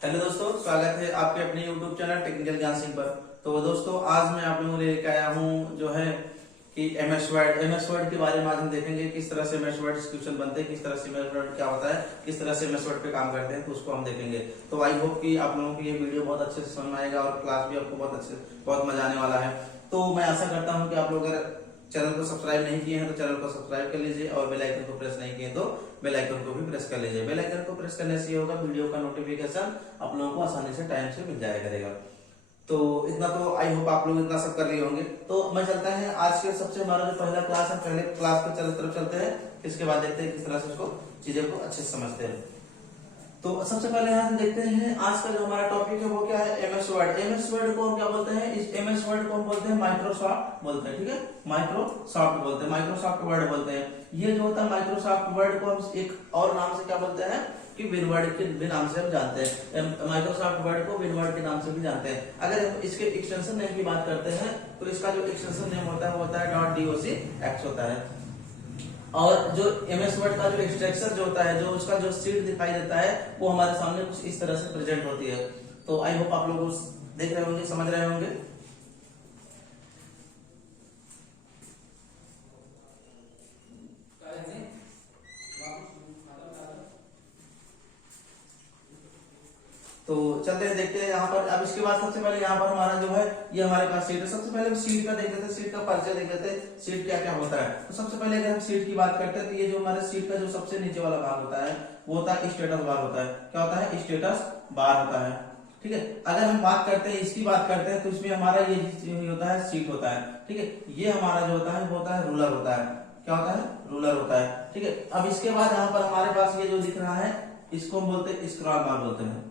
Hello दोस्तों, स्वागत है आपके अपने YouTube चैनल टेक्निकल ज्ञान सिंह पर। तो दोस्तों, आज मैं आप लोगों को लेकर आया हूँ जो है कि एमएस वर्ड के बारे में आज हम देखेंगे किस तरह से एमएस वर्ड डिस्क्रिप्शन बनते हैं, किस तरह से एमएस वर्ड क्या होता है, किस तरह से एमएस वर्ड पे काम करते हैं, तो उसको हम देखेंगे। तो आई होप कि आप लोगों को ये वीडियो बहुत अच्छे से समझ में आएगा और क्लास भी आपको बहुत मजा आने वाला है। तो मैं आशा करता हूँ कि आप लोग अगर चैनल को सब्सक्राइब नहीं किए हैं तो चैनल को सब्सक्राइब कर लीजिए और बेल आइकन को प्रेस नहीं किए तो बेल आइकन को भी प्रेस कर लीजिए। बेल आइकन को प्रेस करने से ये होगा, वीडियो का नोटिफिकेशन आप लोगों को आसानी से टाइम से मिल जाया करेगा। तो इतना तो आई होप आप लोग इतना सब कर लिए होंगे। तो मैं चलता है आज के सबसे हमारा जो पहला क्लास है, पहले क्लास के तरफ चलते हैं, इसके बाद देखते हैं किस तरह से उसको चीजें को अच्छे से समझते हैं। तो सबसे पहले यहाँ हम देखते हैं आज का जो हमारा टॉपिक है वो क्या है, एमएस वर्ड। एमएस वर्ड को हम क्या बोलते हैं, इस एमएस वर्ड को हम बोलते हैं माइक्रोसॉफ्ट बोलते हैं। ठीक है, माइक्रोसॉफ्ट बोलते हैं, माइक्रोसॉफ्ट वर्ड बोलते हैं। ये जो होता है माइक्रोसॉफ्ट वर्ड को हम एक और नाम से क्या बोलते हैं कि विनवर्ड के भी नाम से हम जानते हैं। माइक्रोसॉफ्ट वर्ड को विनवर्ड के नाम से भी जानते हैं। अगर हम इसके एक्सटेंशन नेम की बात करते हैं तो इसका जो एक्सटेंशन नेम होता है वो होता है .docx होता है। और जो एमएस वर्ड का जो एक्सट्रैक्शन जो होता है, जो उसका जो सीट दिखाई देता है वो हमारे सामने कुछ इस तरह से प्रेजेंट होती है। तो आई होप आप लोग देख रहे होंगे, समझ रहे होंगे। तो चलते हैं, देखते हैं यहाँ पर। अब इसके बाद सबसे पहले यहाँ पर हमारा जो है ये हमारे पास सीट है। सबसे पहले हम सीट का देख लेते हैं, सीट का परिचय देख लेते हैं, सीट क्या क्या होता है। तो सबसे पहले अगर हम सीट की बात करते हैं तो ये जो हमारे सीट का जो सबसे नीचे वाला भाग होता है वो होता है स्टेटस बार होता है। क्या होता है, स्टेटस बार होता है। ठीक है, अगर हम बात करते हैं इसकी बात करते हैं तो इसमें हमारा ये होता है सीट होता है। ठीक है, ये हमारा जो होता है वो होता है रूलर होता है। क्या होता है, रूलर होता है। ठीक है, अब इसके बाद यहाँ पर हमारे पास ये जो दिख रहा है इसको हम बोलते हैं स्क्रॉल बार बोलते हैं।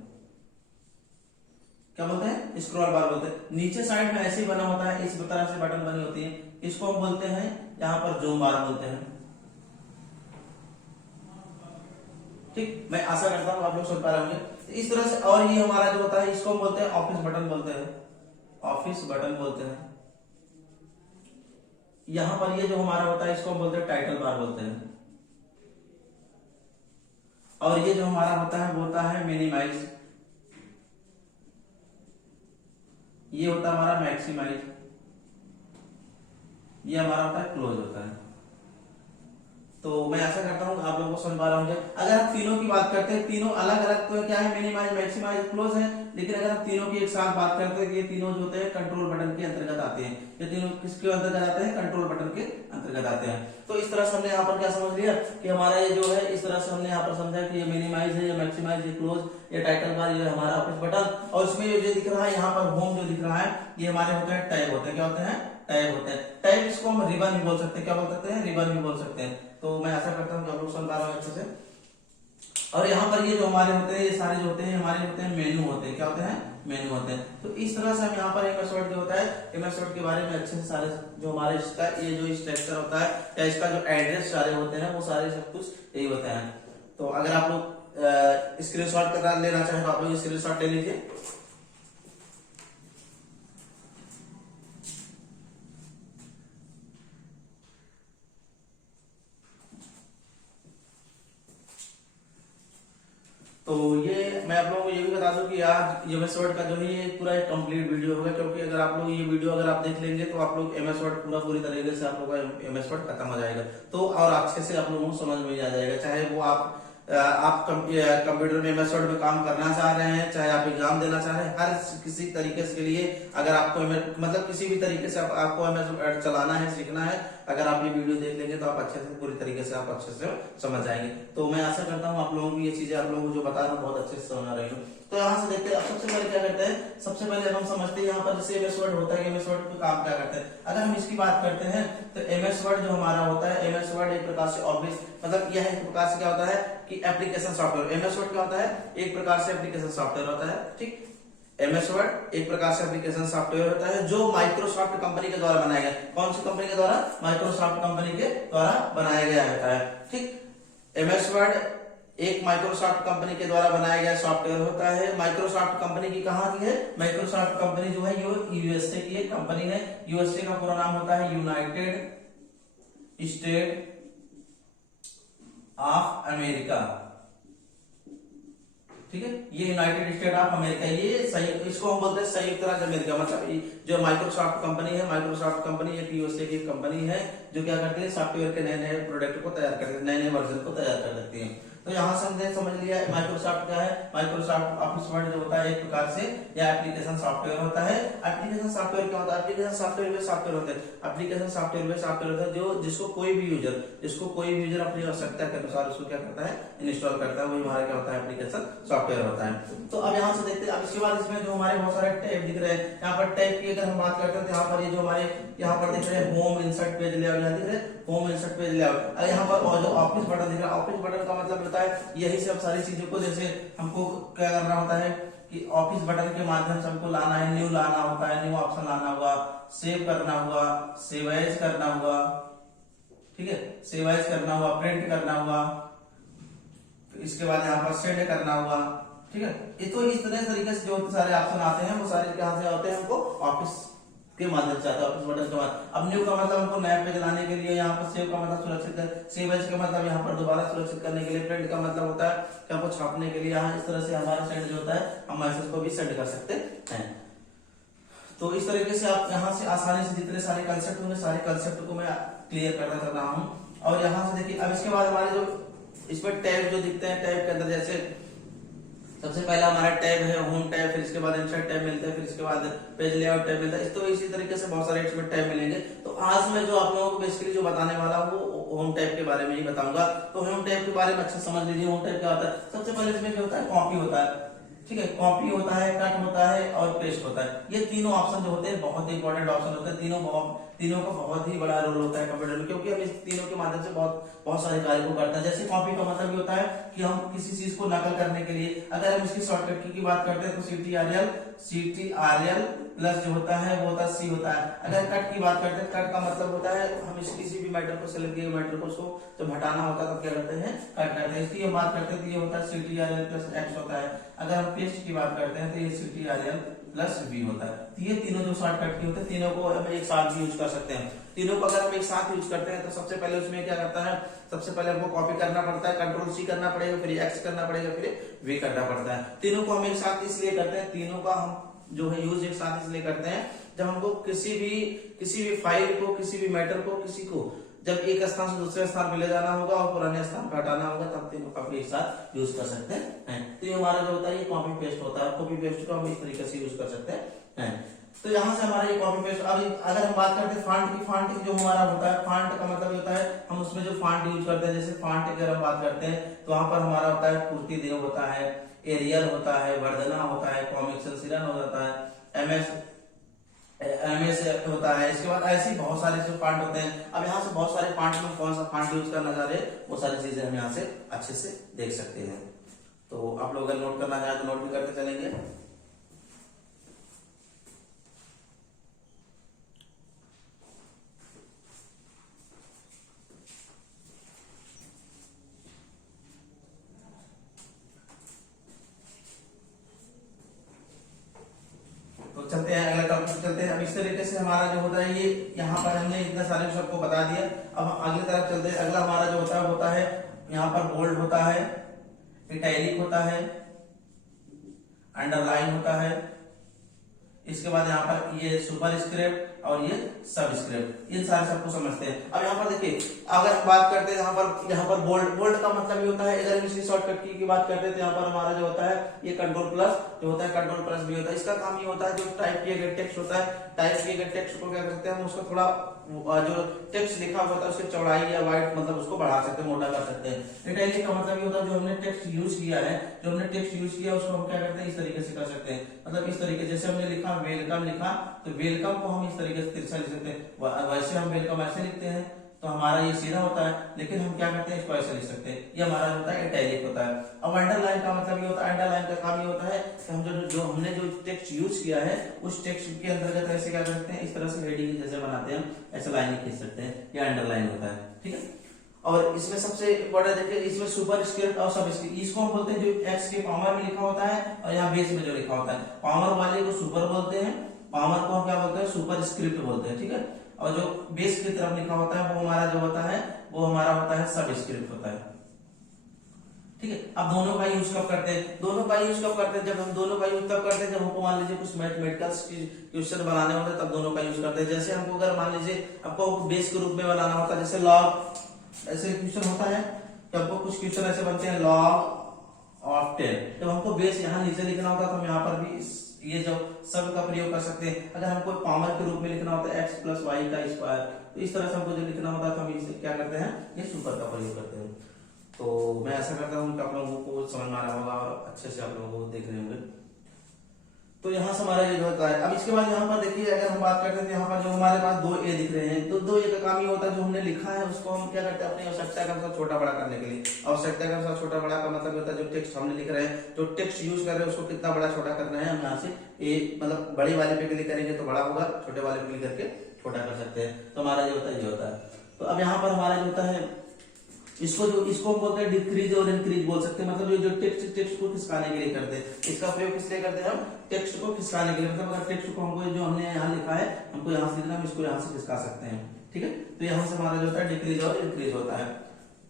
क्या बोलते हैं, स्क्रॉल बार बोलते हैं। नीचे साइड में ऐसे ही बना होता है, इस तरह से बटन बनी होती है, इसको हम बोलते हैं यहाँ पर जूम बार बोलते हैं। ठीक, मैं आशा करता हूँ आप लोग सुन पा रहे होंगे इस तरह से। और ये हमारा जो होता है इसको हम बोलते हैं ऑफिस बटन बोलते हैं, ऑफिस बटन बोलते हैं। यहाँ पर ये जो हमारा होता है इसको हम बोलते हैं टाइटल बार बोलते हैं। और ये जो हमारा होता है वो होता है मिनिमाइज, ये होता है हमारा मैक्सिमाइज, ये हमारा होता है क्लोज होता है। तो मैं आशा करता हूँ आप लोगों को समझ पा रहे होंगे। अगर हम तीनों की बात करते हैं, तीनों अलग अलग तो क्या है, मिनिमाइज मैक्सिमाइज क्लोज है, लेकिन अगर हम तीनों की एक साथ बात करते हैं, ये तीनों जो होते हैं कंट्रोल बटन के अंतर्गत आते हैं। ये तीनों किसके अंतर्गत आते हैं, कंट्रोल बटन के अंतर्गत आते हैं। तो इस तरह से हमने यहाँ पर क्या समझ लिया कि हमारा ये जो है, इस तरह से हमने यहाँ पर समझा कि ये मिनिमाइज है, ये मैक्सिमाइज, ये क्लोज, ये टाइटल बार, ये हमारा ऑफिस बटन। और इसमें ये दिख रहा है यहाँ पर होम जो दिख रहा है, ये हमारे होते हैं टैब होते हैं। क्या होते हैं, टैब होते हैं। टैब इसको हम रिबन भी बोल सकते हैं। क्या बोल सकते हैं, रिबन भी बोल सकते हैं। तो मैं आशा करता हूँ कि आप लोग समझ पा रहे हो अच्छे से। और यहाँ पर ये जो हमारे होते हैं, ये सारे जो होते हैं हमारे होते हैं मेनू होते हैं। क्या होते हैं, मेनू होते हैं। तो इस तरह से हम यहाँ पर एमएस वर्ड जो होता है, एमएस वर्ड के बारे में अच्छे से सारे जो हमारे इसका ये जो स्ट्रक्चर होता है या इसका जो एड्रेस सारे होते हैं वो सारे सब कुछ यही होते हैं। तो अगर आप लोग स्क्रीनशॉट कर लेना चाहें तो आप लोग स्क्रीनशॉट ले लीजिए। तो ये मैं आप लोगों को ये भी बता दूं कि आज एमएस वर्ड का जो है ये पूरा एक कंप्लीट वीडियो होगा, क्योंकि अगर आप लोग ये वीडियो अगर आप देख लेंगे तो आप लोग एमएस वर्ड पूरी तरीके से आप लोगों का एमएस वर्ड खत्म हो जाएगा। तो और अच्छे से आप लोगों को समझ में आ जाएगा, चाहे वो आप कंप्यूटर में एमएस वर्ड में काम करना चाह रहे हैं, चाहे आप एग्जाम देना चाह रहे हैं, हर किसी तरीके के लिए अगर आपको मतलब किसी भी तरीके से आपको एमएस वर्ड चलाना है, सीखना है, अगर आप ये वीडियो देख लेंगे तो आप अच्छे से पूरी तरीके से आप अच्छे से समझ जाएंगे। तो मैं आशा करता हूँ आप लोगों को ये चीजें आप लोगों को जो बता रहा हूँ बहुत अच्छे से समझ आ रही हूँ। तो यहाँ से देखते हैं सबसे पहले क्या करते हैं, सबसे पहले हम समझते हैं यहाँ पर जैसे एमएस वर्ड होता है, एमएस वर्ड पे काम क्या करते हैं। अगर हम इसकी बात करते हैं तो एमएस वर्ड जो हमारा होता है, एमएस वर्ड एक प्रकार से ऑब्वियस मतलब यह एक प्रकार से क्या होता है कि एप्लीकेशन सॉफ्टवेयर। एमएस वर्ड क्या होता है, एक प्रकार से एप्लीकेशन सॉफ्टवेयर होता है। ठीक, एमएस वर्ड एक प्रकार से एप्लीकेशन सॉफ्टवेयर होता है जो माइक्रोसॉफ्ट कंपनी के द्वारा बनाया गया। कौन सी कंपनी के द्वारा, माइक्रोसॉफ्ट कंपनी के द्वारा बनाया गया होता है। ठीक, एमएस वर्ड एक माइक्रोसॉफ्ट कंपनी के द्वारा बनाया गया सॉफ्टवेयर होता है। माइक्रोसॉफ्ट कंपनी की कहाँ की है, माइक्रोसॉफ्ट कंपनी जो है यूएसए की एक कंपनी है। यूएसए का पूरा नाम होता है यूनाइटेड स्टेट ऑफ अमेरिका। ठीक है। ये यूनाइटेड स्टेट ऑफ अमेरिका, ये सही, इसको हम बोलते हैं संयुक्त राज्य अमेरिका। मतलब जो माइक्रोसॉफ्ट कंपनी है, माइक्रोसॉफ्ट कंपनी एक यूएसए की कंपनी है जो क्या करती है, सॉफ्टवेयर के नए नए प्रोडक्ट को तैयार करती है, नए नए वर्जन को तैयार कर देती है। तो यहाँ से हमने समझ लिया माइक्रोसॉफ्ट क्या है। माइक्रोसॉफ्ट ऑफिस वर्ड जो होता है एक प्रकार से या एप्लीकेशन सॉफ्टवेयर होता है। एप्लीकेशन सॉफ्टवेयर क्या होता है, एप्लीकेशन सॉफ्टवेयर वे सॉफ्टवेयर होते हैं, एप्लीकेशन सॉफ्टवेयर वे सॉफ्टवेयर होता है जो जिसको कोई भी यूजर अपनी आवश्यकता के अनुसार उसको क्या करता है, इंस्टॉल करता है, वही हमारा क्या होता है, एप्लीकेशन सॉफ्टवेयर होता है। तो अब यहाँ से देखते हैं, अब इसके बाद इसमें जो हमारे बहुत सारे टैब दिख रहे हैं, यहाँ पर टैब की अगर हम बात करते हैं तो यहाँ पर ये जो हमारे यहाँ पर दिख रहे हैं होम इंसर्ट पेज लेआउट, यहाँ दिख रहे हैं होम इंसर्ट पेज लेआउट। यहाँ पर जो ऑफिस बटन दिख रहा है, ऑफिस बटन का मतलब होता है यही सब सारी चीजों को, जैसे हमको क्या करना होता है कि ऑफिस बटन के माध्यम से हमको लाना है, न्यू लाना होता है, न्यू ऑप्शन लाना हुआ, सेव करना हुआ, सेव एज करना हुआ, ठीक है, सेव एज करना हुआ, प्रिंट करना हुआ, इसके बाद यहाँ पर सेंड करना हुआ, ठीक है। ये तो इस तरह तरीके से जो सारे ऑप्शन आते हैं वो सारे कहाँ से आते हैं, हमको ऑफिस के माध्यम से आता है, ऑफिस बटन के बाद। अब न्यू का मतलब हमको नया पेज लाने के लिए, यहाँ पर सेव का मतलब सुरक्षित कर, सेव एज का मतलब यहाँ पर दोबारा सुरक्षित करने के लिए, प्रिंट का मतलब होता है कि हमको छापने के लिए, यहाँ इस तरह से हमारा सेंड जो होता है हम मैसेज को भी सेंड कर सकते हैं। तो इस तरीके से आप यहाँ से आसानी से जितने सारे कंसेप्ट होंगे सारे कंसेप्ट को मैं क्लियर करना चाह रहा हूँ। और यहाँ से देखिए अब इसके बाद हमारे जो इसमें टैब जो दिखते हैं, टैब के अंदर जैसे सबसे पहला हमारा टैब है होम टैब, फिर इसके बाद इंसर्ट टैब मिलता है, फिर इसके बाद पेज लेआउट टैब मिलता है। तो इसी तरीके से बहुत सारे इसमें टैब मिलेंगे। तो आज मैं जो आप लोगों को बेसिकली जो बताने वाला हूँ वो होम टैब के बारे में ही बताऊंगा। तो होम टैब के बारे में अच्छे समझ लीजिए। होम टैब क्या होता है, सबसे पहले इसमें क्या होता है, कॉपी होता है, ठीक है, कॉपी होता है, कट होता है और पेस्ट होता है। ये तीनों ऑप्शन जो होते हैं बहुत इंपॉर्टेंट ऑप्शन होते हैं। तीनों का बहुत ही बड़ा रोल होता है कंप्यूटर में, क्योंकि हम इस तीनों के माध्यम से बहुत सारे कार्य को करते हैं। जैसे कॉपी का मतलब ये होता है कि हम किसी चीज को नकल करने के लिए, अगर हम इसकी शॉर्टकट की बात करते हैं तो CTRL प्लस जो होता है वो होता है C होता है। अगर कट की बात करते हैं, कट का मतलब होता है हम इस किसी भी मैटर को सेलेक्ट किए मैटर को उसको जब हटाना होता है तब क्या करते हैं, कट करते हैं। इसकी हम बात करते हैं तो ये होता है CTRL प्लस X होता है। अगर हम पेस्ट की बात करते हैं तो ये CTRL प्लस V होता है। तो ये तीनों जो शॉर्टकट की होते हैं, तीनों को हम एक साथ भी यूज कर सकते हैं। तीनों को अगर हम एक साथ यूज करते हैं तो सबसे पहले उसमें क्या करता है, सबसे पहले हमको कॉपी करना पड़ता है, Ctrl+C करना पड़ेगा, फिर X करना पड़ेगा, फिर V करना पड़ता है। तीनों को हम एक साथ इसलिए करते हैं, तीनों का हम जो है यूज एक साथ इसलिए करते हैं जब हमको किसी भी फाइल को, किसी भी मैटर को, किसी को जब एक स्थान से दूसरे स्थान पे ले जाना होगा और पुराने स्थान पे हटाना होगा तब तीनों का एक साथ यूज कर सकते हैं। तो ये हमारा जो होता है ये कॉपी पेस्ट होता है। कॉपी पेस्ट को हम इस तरीके से यूज कर सकते हैं। तो यहाँ से हमारा ये कॉपी पेस्ट। अब अगर हम बात करते हैं फांट की, फांट जो हमारा होता है, फांट का मतलब होता है हम उसमें जो फांट यूज करते हैं, जैसे फांट की अगर हम बात करते हैं तो वहां पर हमारा होता है पूर्ति देव होता है, एरियल होता है, वर्धना होता है, कॉमिक सेंसिरन हो जाता है, MS होता है। इसके बाद ऐसे ही बहुत सारे जो फांट होते हैं। अब यहाँ से बहुत सारे फांट में कौन सा फांट यूज करना चाह रहे हैं वो सारी चीजें हम यहाँ से अच्छे से देख सकते हैं। तो आप लोग अगर नोट करना चाहें तो नोट भी करते चलेंगे। चलते हैं अगला टॉपिक चलते हैं। अब इस तरीके से हमारा जो होता है ये यहाँ पर हमने इतने सारे सबको बता दिया। अब आगे तरफ चलते हैं। अगला हमारा जो होता है यहाँ पर बोल्ड होता है, इटैलिक होता है, अंडरलाइन होता है, इसके बाद यहाँ पर ये सुपर स्क्रिप्ट और ये सब स्क्रिप्ट, इन सारे सबको समझते हैं। अब यहाँ पर देखिए अगर हम बात करते हैं यहाँ पर बोल्ड का मतलब ये होता है, अगर हम इसकी शॉर्टकट की बात करते हैं तो यहाँ पर हमारा जो होता है ये कंट्रोल प्लस जो होता है, कंट्रोल प्लस भी होता है। इसका काम ये होता है जो टाइप किए गए टेक्स्ट होता है, टाइप किए गए टेक्स्ट को क्या करते हैं हम उसको थोड़ा जो टेक्स्ट लिखा हुआ होता है उसकी चौड़ाई या वाइड मतलब उसको बढ़ा सकते हैं, मोटा कर सकते हैं। इटैलिक का मतलब ये होता है जो हमने टेक्स्ट यूज किया है, उसको हम क्या करते हैं इस तरीके से कर सकते हैं। मतलब इस तरीके जैसे हमने लिखा वेलकम लिखा तो वेलकम को हम इस तरीके से तिरछा लिख सकते हैं। वैसे हम वेलकम ऐसे लिखते हैं तो हमारा ये सीधा होता है, लेकिन हम क्या करते हैं इसको ऐसे लिख सकते हैं। ये हमारा होता है इटैलिक होता है। अब अंडरलाइन का मतलब ये होता है, अंडरलाइन का काम ये होता है कि हम जो हमने जो टेक्स्ट यूज किया है उस टेक्स्ट के अंतर्गत ऐसे क्या करते हैं, इस तरह से हेडिंग जैसे बनाते हैं ऐसे लाइन खींच सकते हैं, ये अंडरलाइन होता है। ठीक है। और इसमें सबसे बड़ा देखिए इसमें सुपर स्क्रिप्ट और सब स्क्रिप्ट, इसको हम बोलते हैं जो एक्स के पावर में लिखा होता है और यहाँ बेस में जो लिखा होता है। पावर वाले को सुपर बोलते हैं, पावर को हम क्या बोलते हैं, सुपर स्क्रिप्ट बोलते हैं। ठीक है। और जो बेस की तरफ लिखा होता है वो हमारा जो होता है वो हमारा होता है सब स्क्रिप्ट होता है। ठीक ठीक है। अब दोनों का यूज कब करते हैं, दोनों का यूज कब करते हैं, जब हम दोनों का यूज तब करते हैं जब हमको मान लीजिए कुछ मैथमेटिकल्स क्वेश्चन बनाने होते हैं, तब दोनों का यूज करते हैं। जैसे हमको अगर मान लीजिए आपको बेस के रूप में बनाना होता है, जैसे लॉग ऐसे क्वेश्चन होता है कि आपको कुछ क्वेश्चन ऐसे बनते हैं लॉग ऑफ 10, जब हमको बेस यहाँ नीचे लिखना होता है तो हम यहाँ पर भी ये जो सब का प्रयोग कर सकते हैं। अगर हमको पावर के रूप में लिखना होता है x प्लस वाई का स्क्वायर, तो इस तरह से हमको जो लिखना होता है तो हम इसे क्या करते हैं, ये सुपर का प्रयोग करते हैं। तो मैं ऐसा करता हूँ कि आप लोगों को समझ में आ रहा होगा और अच्छे से आप लोगों को देख रहे होंगे। तो यहाँ से हमारा ये जो होता है, अब इसके बाद यहाँ पर देखिए अगर हम बात करते हैं यहाँ पर जो हमारे पास 2a दिख रहे हैं, तो 2a का काम ये होता है जो हमने लिखा है उसको हम क्या करते हैं अपनी आवश्यकता के अनुसार छोटा बड़ा करने के लिए। आवश्यकता के अनुसार छोटा बड़ा का मतलब होता है जो टेक्स्ट हमने लिख रहे हैं, जो टेक्स्ट यूज कर रहे हैं उसको कितना बड़ा छोटा करना है, हम यहाँ से ए मतलब बड़े वाले पे क्लिक करेंगे तो बड़ा होगा, छोटे वाले पे क्लिक करके छोटा कर सकते हैं। तो हमारा जो होता है ये होता है। तो अब यहाँ पर हमारा जो होता है इसको हम बोलते हैं डिक्रीज और इंक्रीज बोल सकते हैं, मतलब ये जो टेक्स्ट को खिसकाने के लिए करते हैं। इसका प्रयोग किस लिए करते हैं, हम टेक्स्ट को खिसकाने के लिए, मतलब अगर टेक्स्ट को हमको जो हमने यहाँ लिखा है हमको यहाँ से लिखना, हम इसको यहाँ से खिसका सकते हैं। ठीक है, तो यहाँ से हमारा जो होता है डिक्रीज और इंक्रीज होता है।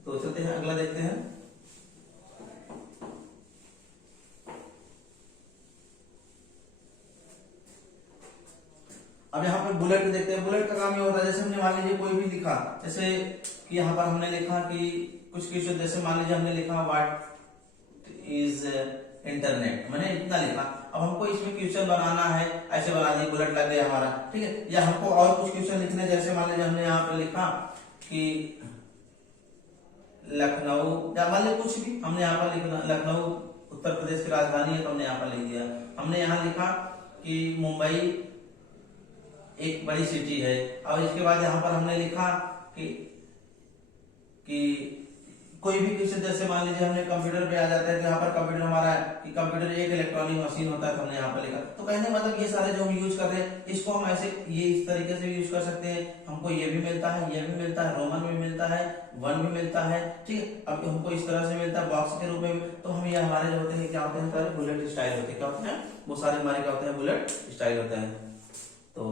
तो चलते हैं अगला देखते हैं। अब यहाँ पे बुलेट देखते हैं। बुलेट का काम ये होता है जैसे हमने मान लीजिए कोई भी लिखा, जैसे कि यहाँ पर हमने लिखा कि कुछ क्वेश्चन, जैसे मान लीजिए हमने लिखा व्हाट इज इंटरनेट, मैंने इतना लिखा। अब हमको इसमें क्वेश्चन बनाना है, ऐसे बना दिए बुलेट लग गया हमारा। ठीक है, या हमको और कुछ क्वेश्चन लिखने, जैसे मान लीजिए हमने यहाँ पर लिखा कि लखनऊ, या मान लीजिए कुछ भी हमने यहाँ पर लिखना, लखनऊ उत्तर प्रदेश की राजधानी है तो हमने यहाँ पर लिख दिया। हमने यहाँ लिखा कि मुंबई एक बड़ी सिटी है। और इसके बाद यहाँ पर हमने लिखा कि कोई भी क्वेश्चन, जैसे मान लीजिए हमने कंप्यूटर पे आ जाते हैं तो यहाँ पर कंप्यूटर हमारा है कि कंप्यूटर एक इलेक्ट्रॉनिक मशीन होता है, तो हमने यहाँ पर लिखा। तो कहने मतलब ये सारे जो हम यूज कर रहे हैं इसको हम ऐसे ये इस तरीके से यूज कर सकते हैं। हमको ये भी मिलता है, ये भी मिलता है, रोमन भी मिलता है, वन भी मिलता है। ठीक है, अब हमको इस तरह से मिलता है बॉक्स के रूप में। तो हम ये हमारे जो होते हैं क्या होते हैं, सारे बुलेट स्टाइल होते हैं। क्या होते हैं, वो सारे हमारे क्या होते हैं, बुलेट स्टाइल होते हैं। तो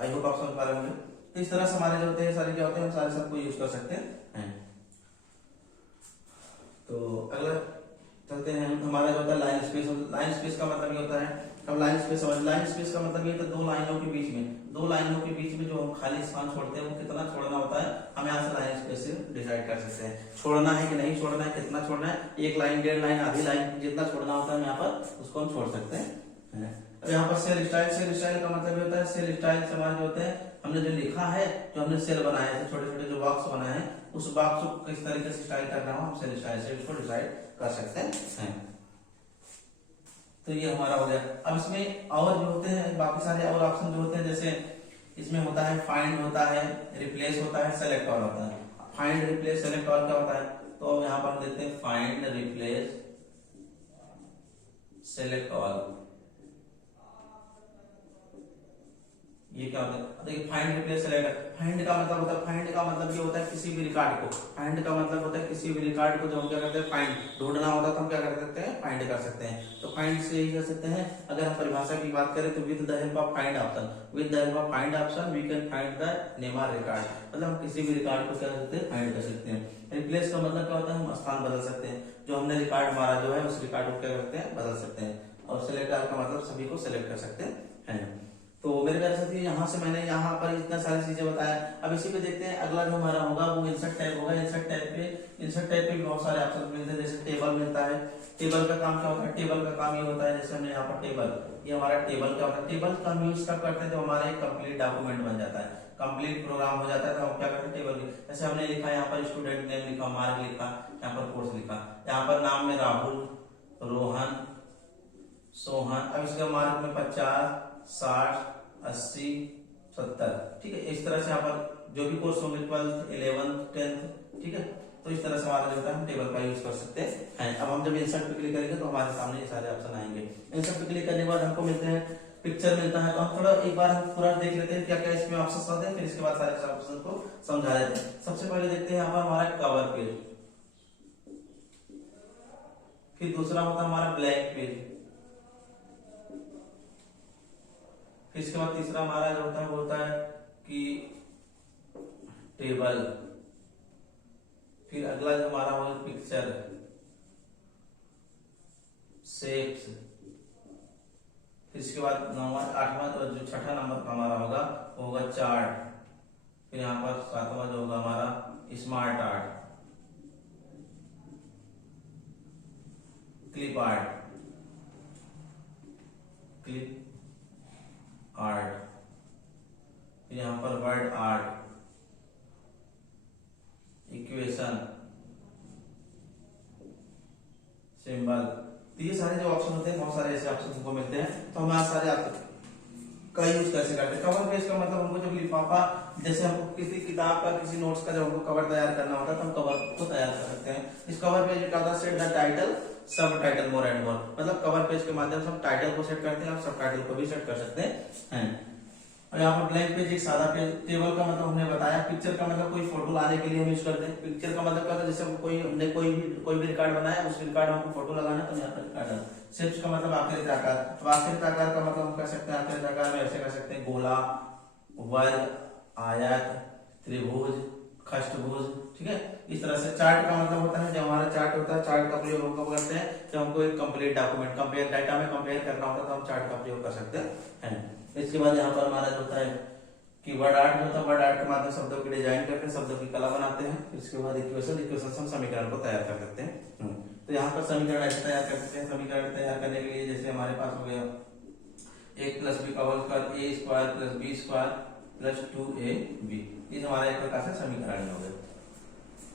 आई होप आप समझ पा रहे होंगे। तो इस तरह से हमारे जो होते हैं सारे क्या होते हैं, हम सारे सबको यूज कर सकते हैं। तो अगला चलते हैं, हमारा जो होता है लाइन स्पेस। लाइन स्पेस का मतलब ये होता है, अब लाइन स्पेस समझ, लाइन स्पेस का मतलब ये होता है दो लाइनों के बीच में, दो लाइनों के बीच में जो हम खाली स्थान छोड़ते हैं वो कितना छोड़ना होता है, हम यहाँ से लाइन स्पेस से डिसाइड कर सकते हैं। छोड़ना है कि नहीं छोड़ना है, कितना छोड़ना है, एक लाइन, डेढ़ लाइन, आधी लाइन, जितना छोड़ना होता है यहाँ पर उसको हम छोड़ सकते हैं। अब यहाँ पर सेल स्टाइल, सेल स्टाइल का मतलब ये होता है, सेल स्टाइल से हमारे जो होते हैं हमने जो लिखा है, जो हमने सेल बनाया है, छोटे छोटे जो बॉक्स बनाए हैं, उस बॉक्स को किस तरीके से स्टाइल करना हो हम सेल स्टाइल से उसको डिसाइड कर सकते हैं। तो ये हमारा हो गया। अब इसमें और जो होते हैं बाकी सारे और ऑप्शन जो होते हैं, जैसे इसमें होता है फाइंड होता है, रिप्लेस होता है, सेलेक्ट ऑल होता है। फाइंड, रिप्लेस, सेलेक्ट ऑल क्या होता है, तो यहाँ पर देखते हैं फाइंड, रिप्लेस, सेलेक्ट ऑल, ये क्या होता है। देखिए फाइंड, रिप्लेस, सेलेक्ट, फाइंड का मतलब होता है, फाइंड का मतलब ये होता है किसी भी रिकॉर्ड को, फाइंड का मतलब होता है किसी भी रिकॉर्ड को जब हम क्या करते हैं फाइंड, ढूंढना होता है तो हम क्या कर सकते हैं, फाइंड कर सकते हैं। तो फाइंड से यही कर सकते हैं। अगर हम परिभाषा की बात करें तो with the help of find option, with the help of find option we can find the name of record, मतलब हम किसी भी रिकॉर्ड को क्या कर सकते हैं, फाइंड कर सकते हैं। रिप्लेस का मतलब क्या होता है, हम स्थान बदल सकते हैं, जो हमने रिकॉर्ड हमारा जो है उस रिकॉर्ड को क्या करते हैं, बदल सकते हैं। और सेलेक्ट ऑल का मतलब सभी को सेलेक्ट कर सकते हैं। तो मेरे ख्याल से यहाँ से मैंने यहाँ पर इतना सारी चीजें बताया। अब इसी पे देखते हैं अगला जो हमारा होगा वो इंसर्ट टैब होगा। इंसर्ट टैब पे भी बहुत सारे ऑप्शन मिलते हैं, जैसे टेबल मिलता है। टेबल का काम क्या होता है, टेबल का काम ये होता है, जैसे हमने यहाँ पर टेबल, ये हमारा टेबल क्या होता है, टेबल का हम यूज कब करते हैं तो हमारा एक कंप्लीट डॉक्यूमेंट बन जाता है, कंप्लीट प्रोग्राम हो जाता है। तो हम क्या करते हैं टेबल में, जैसे हमने लिखा यहाँ पर स्टूडेंट नेम लिखा, मार्क लिखा, यहाँ पर कोर्स लिखा, यहाँ पर नाम में राहुल, रोहन, सोहन। अब इसका मार्क में 50, 60, 80, 70। ठीक है, इस तरह से यहाँ पर जो भी कोर्स होंगे 12th, 11th, 10th। ठीक है, तो इस तरह से हमारा जो है हम टेबल का यूज कर सकते हैं। अब हम जब इंसर्ट पे क्लिक करेंगे तो हमारे सामने ये सारे ऑप्शन आएंगे। इंसर्ट पे क्लिक करने के बाद हमको मिलते हैं पिक्चर मिलता है। तो हम थोड़ा एक बार हम पूरा देख लेते हैं क्या क्या इसमें ऑप्शन होते हैं, फिर इसके बाद सारे ऑप्शन को समझा देते हैं। सबसे पहले देखते हैं यहाँ पर हमारा कवर पेज, फिर दूसरा होता है हमारा ब्लैंक पेज, फिर इसके बाद तीसरा हमारा जो होता है वो होता है कि टेबल, फिर अगला जो हमारा होगा पिक्चर, शेप्स। फिर इसके बाद 9वां 8वां तो जो छठा नंबर का हमारा होगा वो होगा चार्ट। फिर यहाँ पर 7वां जो होगा हमारा smart art, clip art, clip art. फिर यहाँ पर वर्ड आर्ट, इक्वेशन, सिंबल। तो ये सारे जो ऑप्शन होते हैं बहुत सारे ऐसे ऑप्शन हमको मिलते हैं, तो हम आज सारे आप का यूज कैसे करते हैं। कवर पेज का मतलब हमको जब लिफाफा, जैसे हमको किसी किताब का किसी नोट्स का जब हमको कवर तैयार करना होता है तो हम कवर को तैयार कर सकते हैं। इस कवर पेज का होता है सेट द टाइटल सब टाइटल मोर एंड मोर, मतलब कवर पेज के माध्यम से हम टाइटल को सेट करते हैं, आप सब टाइटल को भी सेट कर सकते हैं। और यहाँ पर ब्लैंक पेज एक सादा पेज। टेबल का मतलब हमने बताया। पिक्चर का मतलब कोई फोटो लाने के लिए हम यूज करते हैं। पिक्चर का मतलब क्या होता है, जैसे हमने कोई भी रिकॉर्ड बनाया, उस रिकॉर्ड में हमको फोटो लगाना है तो यहाँ पर रिकॉर्ड। शेप्स का मतलब आकृति आकार। तो आकृति आकार का मतलब हम कह सकते हैं, आकृति आकार में ऐसे कर सकते हैं गोला, वर्ग, आयत, त्रिभुज, खष्टभुज, ठीक है। इस तरह से चार्ट का मतलब होता है, जब हमारा चार्ट होता है, चार्ट का प्रयोग हम कब करते हैं, जब हमको एक कंप्लीट डॉक्यूमेंट कंपेयर डाटा में कंपेयर करना होता है तो हम चार्ट का प्रयोग कर सकते हैं। इसके बाद यहाँ पर हमारा जो होता है कि वर्ड आर्ट होता है, वर्ड आर्ट के माध्यम से शब्दों की डिजाइन करते हैं, शब्दों की कला बनाते हैं। इसके बाद इक्वेशन से हम समीकरण को तैयार कर सकते हैं। तो यहाँ पर समीकरण ऐसे तैयार कर सकते हैं। समीकरण तैयार करने के लिए जैसे हमारे पास हो गया 1 + b का whole square a square + b square + 2ab, ये हमारा एक प्रकार से समीकरण हो गया।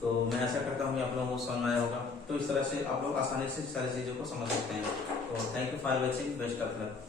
तो मैं आशा करता हूँ आप लोगों को समझ आया होगा। तो इस तरह से आप लोग आसानी से सारी चीजों को समझ सकते हैं। तो thank you for watching, best of luck.